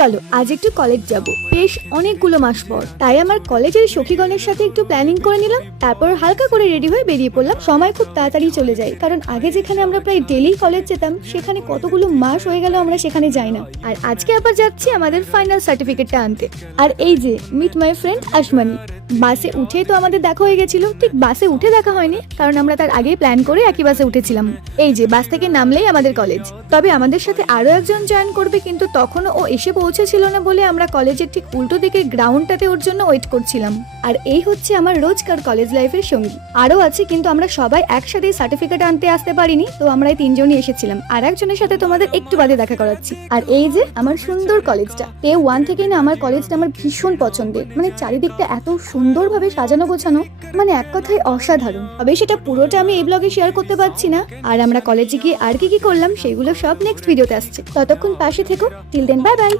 চলো আজ একটু কলেজ যাব, বেশ অনেকগুলো মাস পর। তাই আমার কলেজের সখীগণের সাথে একটু প্ল্যানিং করে নিলাম, তারপর হালকা করে রেডি হয়ে বেরিয়ে পড়লাম। সময় খুব তাড়াতাড়ি চলে যায়, কারণ আগে যেখানে আমরা প্রায় ডেলি কলেজ যেতাম সেখানে কতগুলো মাস হয়ে গেল আমরা সেখানে যাই না। আর আজকে আবার যাচ্ছি আমাদের ফাইনাল সার্টিফিকেটটা আনতে। আর এই যে মিট মাই ফ্রেন্ড আসমানি। বাসে উঠেই তো আমাদের দেখা হয়ে গেছিল। ঠিক বাসে উঠে দেখা হয়নি, কারণ আমরা তার আগেই প্ল্যান করে একই বাসে উঠেছিলাম। এই যে বাস থেকে নামলেই আমাদের কলেজ। তবে আমাদের সাথে আরো একজন জয়েন করবে, কিন্তু তখনও ও এসে পৌঁছেছিল না বলে আমরা কলেজের ঠিক উল্টো দিকের গ্রাউন্ডটাতে ওর জন্য ওয়েট করছিলাম। আর এই হচ্ছে আমার রোজকার কলেজ লাইফের সঙ্গী। আরো আছে, কিন্তু আমরা সবাই একসাথে সার্টিফিকেট আনতে আসতে পারিনি, তো আমরা এই তিনজনই এসেছিলাম। আর একজনের সাথে তোমাদের একটু বাদে দেখা করাচ্ছি। আর এই যে আমার সুন্দর কলেজটা। ডে 1 থেকেই না আমার কলেজটা আমার ভীষণ পছন্দের। মানে চারিদিকটা এত সুন্দরভাবে সাজানো গোছানো, মানে এক কথায় অসাধারণ। তবে সেটা পুরোটা আমি এই ব্লগে শেয়ার করতে পারছি না। আর আমরা কলেজে গিয়ে আর কি কি করলাম সেগুলো সব নেক্সট ভিডিওতে আসছে। ততক্ষণ পাশে থেকো। Till then bye by.